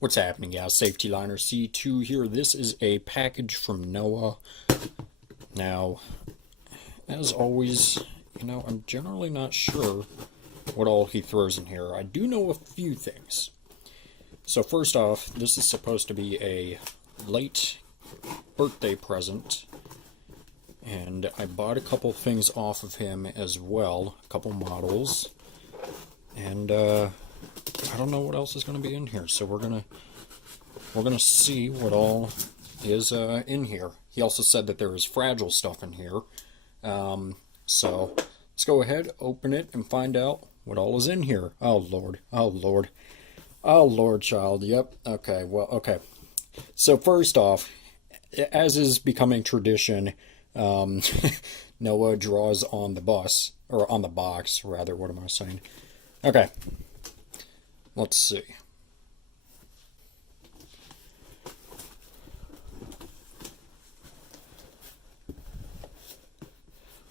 What's happening, guys? Safety Liner C2 here. This is a package from Noah. Now, as always, I'm generally not sure what all he throws in here. I do know a few things. So first off, this is supposed to be a late birthday present. And I bought a couple things off of him as well. A couple models. And, I don't know what else is going to be in here, so we're gonna see what all is in here. He also said that there is fragile stuff in here, so let's go ahead, open it, and find out what all is in here. Oh Lord, oh Lord, oh Lord, child. Yep. Okay. Well. Okay. So first off, as is becoming tradition, Noah draws on the bus or on the box rather. What am I saying? Okay. Let's see.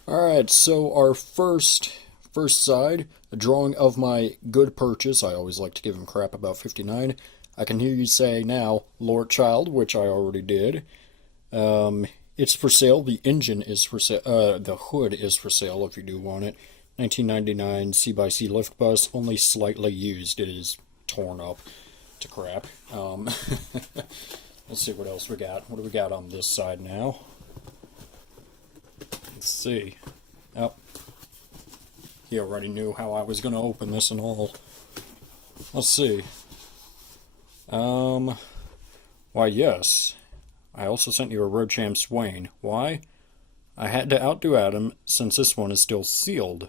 Alright, so our first side, a drawing of my good purchase. I always like to give him crap about 59. I can hear you say now, Lord Child, which I already did. It's for sale. The engine is for sale. The hood is for sale if you do want it. 1999 C/C lift bus, only slightly used. It is torn up to crap. Let's see what else we got. What do we got on this side now? Let's see. Oh, he already knew how I was going to open this and all. Let's see. Why, yes. I also sent you a Roadchamps Wayne. Why? I had to outdo Adam since this one is still sealed.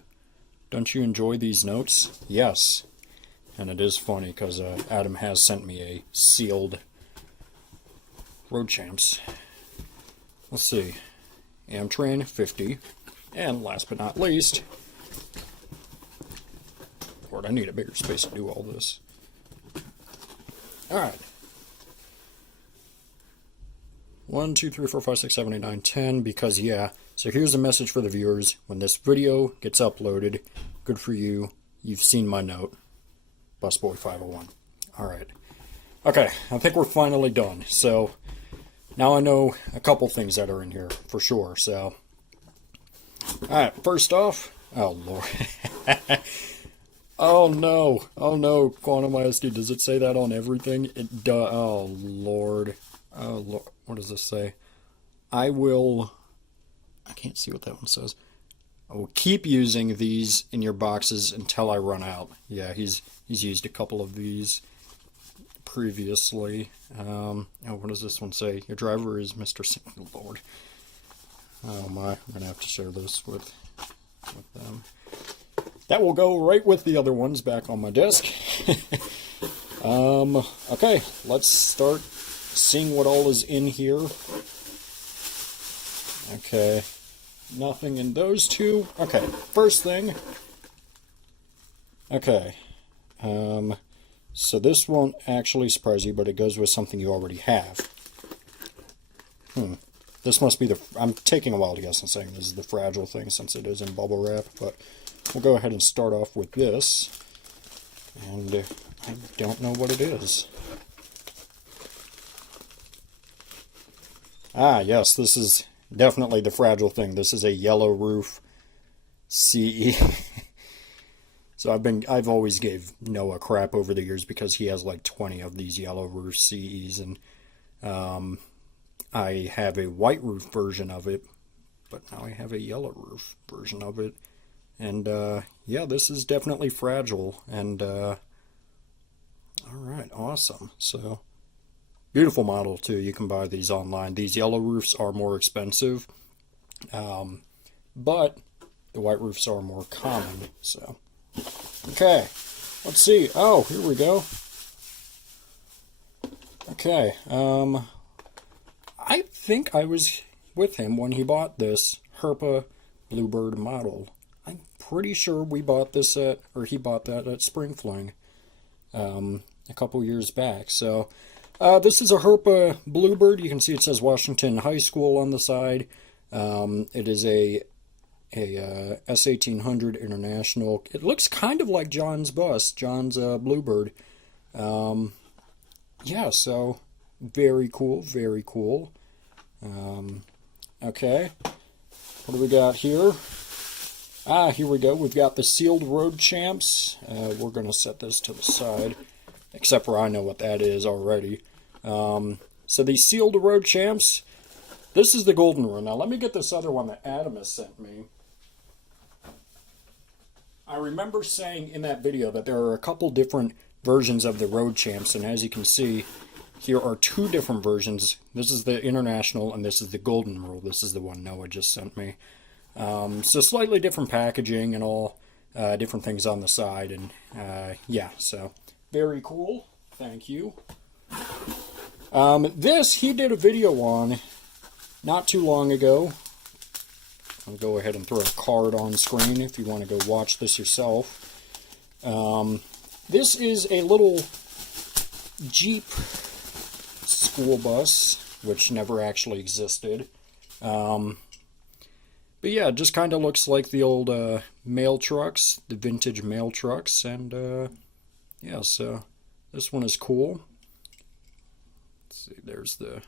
Don't you enjoy these notes? Yes. And it is funny because Adam has sent me a sealed Roadchamps. Let's see. Amtrain 50. And last but not least, Lord, I need a bigger space to do all this. Alright. 1, 2, 3, 4, 5, 6, 7, 8, 9, 10. Because, yeah. So here's a message for the viewers. When this video gets uploaded, good for you. You've seen my note. Busboy 501. Alright. Okay, I think we're finally done. So, now I know a couple things that are in here, for sure. So, alright, first off, oh Lord. Oh no, Quantum ISD, does it say that on everything? It does. Oh Lord. Oh Lord, what does this say? I can't see what that one says. I will keep using these in your boxes until I run out. Yeah, he's used a couple of these previously. Oh, what does this one say? Your driver is Mr. Oh, Lord. Oh my, I'm gonna have to share this with them. That will go right with the other ones back on my desk. Okay, let's start seeing what all is in here. Okay. Nothing in those two. Okay, first thing. Okay. So this won't actually surprise you, but it goes with something you already have. This must be the... I'm taking a while to guess and saying this is the fragile thing since it is in bubble wrap, but we'll go ahead and start off with this. And I don't know what it is. Ah, yes, this is... definitely the fragile thing. This is a yellow roof CE. So I've always gave Noah crap over the years because he has like 20 of these yellow roof CEs, and I have a white roof version of it, but now I have a yellow roof version of it. And yeah, this is definitely fragile. And all right, awesome. So beautiful model too. You can buy these online. These yellow roofs are more expensive, but the white roofs are more common. So, okay, let's see. Oh, here we go. Okay, I think I was with him when he bought this Herpa Bluebird model. I'm pretty sure we bought this or he bought that at Spring Fling a couple years back. So. This is a Herpa Bluebird. You can see it says Washington High School on the side. It is a S1800 International. It looks kind of like John's bus, John's Bluebird. yeah, so very cool, very cool. Okay, what do we got here? Here we go. We've got the sealed Roadchamps. We're going to set this to the side, except for I know what that is already. So the sealed Roadchamps, this is the golden one. Now let me get this other one that Adam has sent me. I remember saying in that video that there are a couple different versions of the Roadchamps, and as you can see, here are two different versions. This is the international, and this is the golden rule. This is the one Noah just sent me. So slightly different packaging and all, different things on the side, and yeah, so very cool. Thank you. This he did a video on not too long ago. I'll go ahead and throw a card on screen if you want to go watch this yourself. This is a little Jeep school bus, which never actually existed. But yeah, it just kind of looks like the old mail trucks, the vintage mail trucks, and yeah, so this one is cool. Let's see, there's the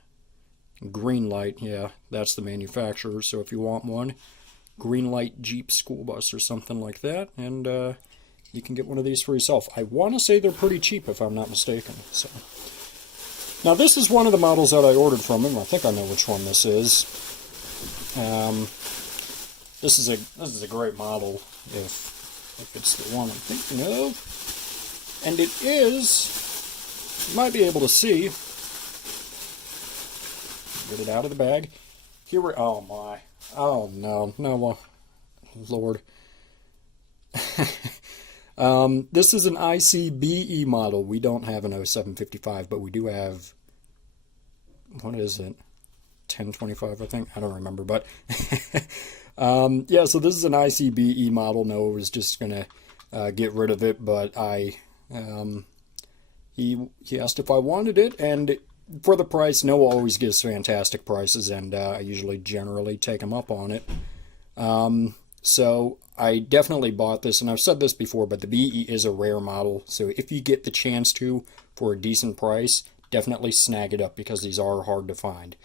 green light. Yeah, that's the manufacturer, so if you want one, green light Jeep school bus or something like that, and you can get one of these for yourself. I want to say they're pretty cheap if I'm not mistaken. So now this is one of the models that I ordered from him. I think I know which one this is. This is a great model if it's the one I'm thinking of, and it is. You might be able to see. Get it out of the bag. Here we. Oh my. Oh no, no, Lord. This is an ICBE model. We don't have an 0755, but we do have. What is it? 1025, I think. I don't remember, but yeah. So this is an ICBE model. Noah was just gonna get rid of it, but he asked if I wanted it, and for the price, Noah always gives fantastic prices, and I usually generally take him up on it. So I definitely bought this, and I've said this before, but the BE is a rare model, so if you get the chance to for a decent price, definitely snag it up because these are hard to find.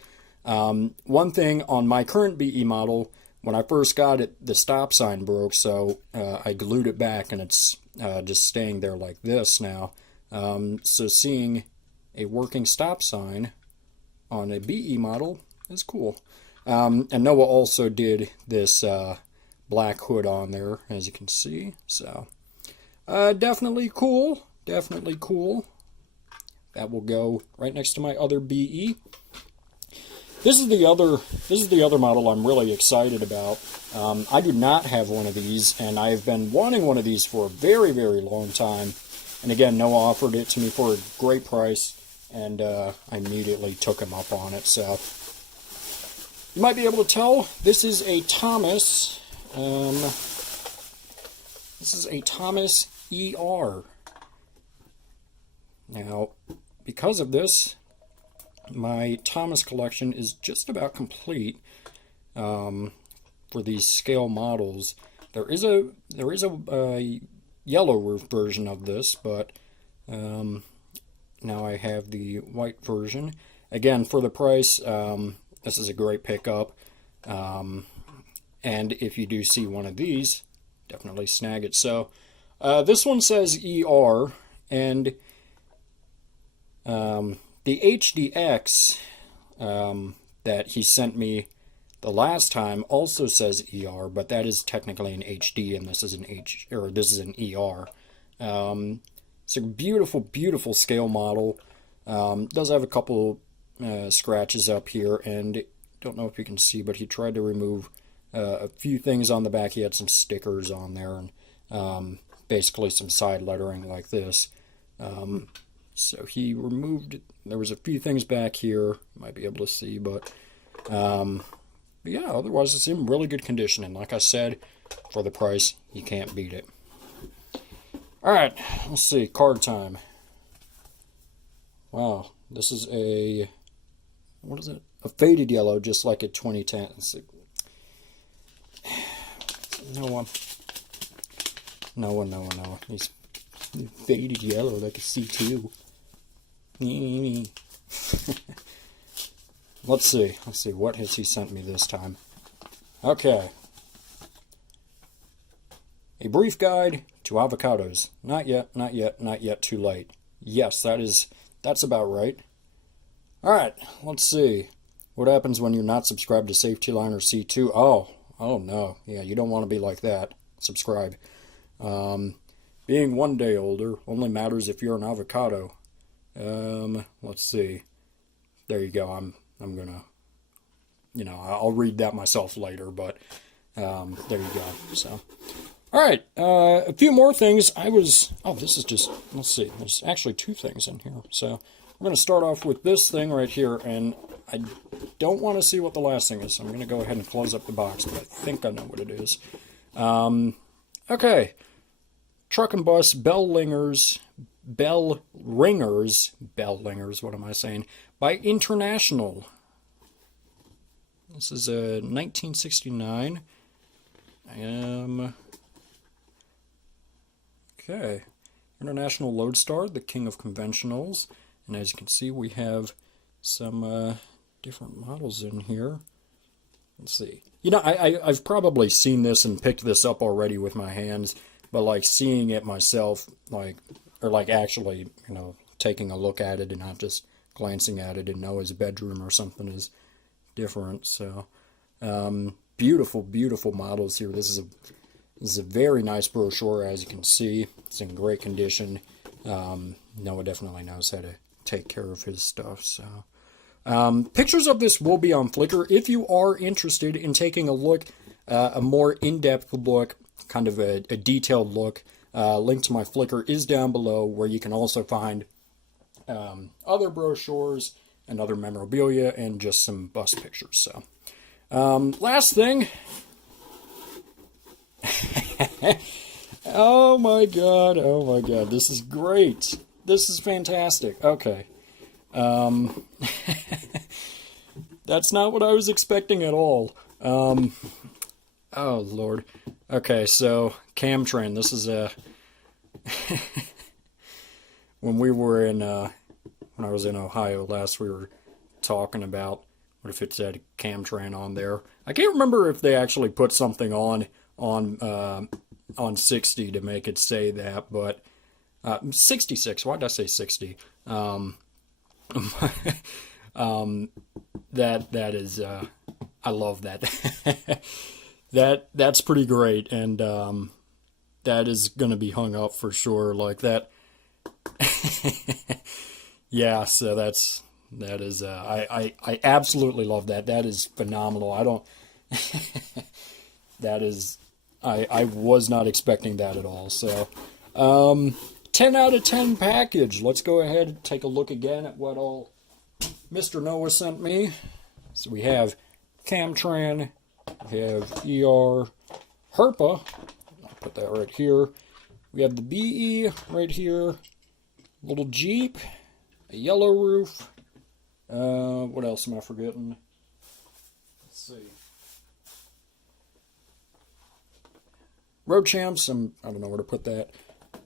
One thing on my current BE model, when I first got it, the stop sign broke, so I glued it back, and it's just staying there like this now. So seeing a working stop sign on a BE model is cool. And Noah also did this black hood on there, as you can see. So definitely cool. Definitely cool. That will go right next to my other BE. This is the other model I'm really excited about. I do not have one of these, and I've been wanting one of these for a very, very long time. And again, Noah offered it to me for a great price, and I immediately took him up on it. So you might be able to tell this is a Thomas. This is a Thomas ER. Now, because of this, my Thomas collection is just about complete for these scale models. There is a yellow roof version of this, but now I have the white version. Again, for the price, this is a great pickup. And if you do see one of these, definitely snag it. So this one says ER, and the HDX that he sent me the last time also says ER, but that is technically an HD, and this is an ER. It's a beautiful, beautiful scale model. Does have a couple scratches up here, and don't know if you can see, but he tried to remove a few things on the back. He had some stickers on there, and basically some side lettering like this. So he removed, there was a few things back here, you might be able to see, but yeah, otherwise it's in really good condition, and like I said, for the price, you can't beat it. Alright, let's see, card time. Wow, this is a, what is it? A faded yellow, just like a 2010. No one. He's faded yellow like a C2. Let's see. What has he sent me this time? Okay. A brief guide to avocados. Not yet, not yet, not yet too late. Yes, that's about right. Alright, let's see. What happens when you're not subscribed to Safety Liner C2? Oh no. Yeah, you don't want to be like that. Subscribe. Being one day older only matters if you're an avocado. Let's see. There you go. I'm gonna, I'll read that myself later, but there you go. So, all right, a few more things. This is just, let's see. There's actually two things in here. So I'm gonna start off with this thing right here, and I don't want to see what the last thing is. So I'm gonna go ahead and close up the box, but I think I know what it is. Okay. Truck and Bus Bell Ringers, what am I saying? By International. This is a 1969. Okay. International Lodestar, the king of conventionals. And as you can see, we have some different models in here. Let's see. I've probably seen this and picked this up already with my hands, but like seeing it myself, actually, taking a look at it and not just glancing at it in Noah's bedroom or something is different. So, beautiful, beautiful models here. This is a very nice brochure, as you can see. It's in great condition. Noah definitely knows how to take care of his stuff. So, pictures of this will be on Flickr. If you are interested in taking a look, a more in-depth look, kind of a detailed look, link to my Flickr is down below, where you can also find other brochures and other memorabilia and just some bus pictures. So, last thing. Oh my god, this is great. This is fantastic. Okay. That's not what I was expecting at all. Oh Lord. Okay, so Camtran, this is when we were in when I was in Ohio last, we were talking about what if it said Camtran on there. I can't remember if they actually put something on 60 to make it say that, but 66. Why did I say 60? That is I love that. That's pretty great, and that is going to be hung up for sure like that. Yeah, so that is I absolutely love that. That is phenomenal. I was not expecting that at all. So 10 out of 10 package. Let's go ahead and take a look again at what all Mr. Noah sent me. So we have Camtran, we have ER, Herpa, I'll put that right here. We have the BE right here, little Jeep, a yellow roof. What else am I forgetting? Let's see. Roadchamps, I don't know where to put that.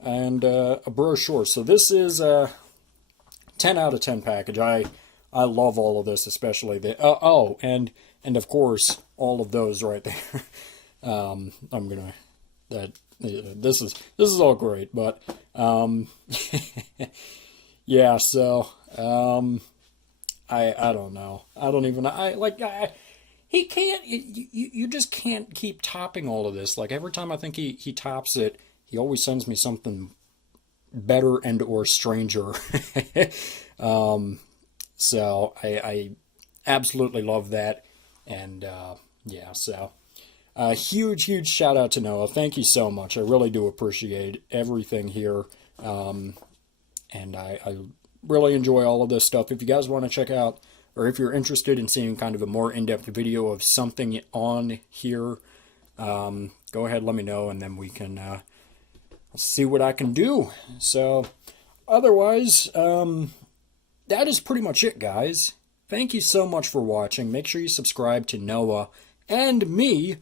And a brochure. So this is a 10 out of 10 package. I love all of this, especially the and of course all of those right there. This is all great, but yeah. So I don't know. He can't. You just can't keep topping all of this. Like every time I think he tops it, he always sends me something better and or stranger. So I absolutely love that, and yeah. So huge shout out to Noah. Thank you so much. I really do appreciate everything here, and I really enjoy all of this stuff. If you guys want to check out, or if you're interested in seeing kind of a more in-depth video of something on here, go ahead, let me know, and then we can see what I can do. So, otherwise, that is pretty much it, guys. Thank you so much for watching. Make sure you subscribe to Noah and me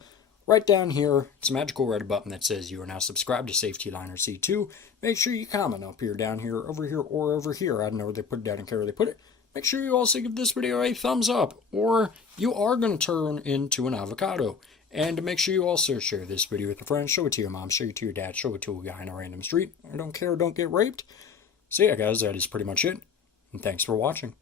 right down here, it's a magical red button that says you are now subscribed to Safety Liner C2. Make sure you comment up here, down here, over here, or over here. I don't know where they put it, I don't care where they put it. Make sure you also give this video a thumbs up, or you are going to turn into an avocado. And make sure you also share this video with a friend. Show it to your mom, show it to your dad, show it to a guy in a random street. I don't care, don't get raped. So yeah, guys, that is pretty much it. And thanks for watching.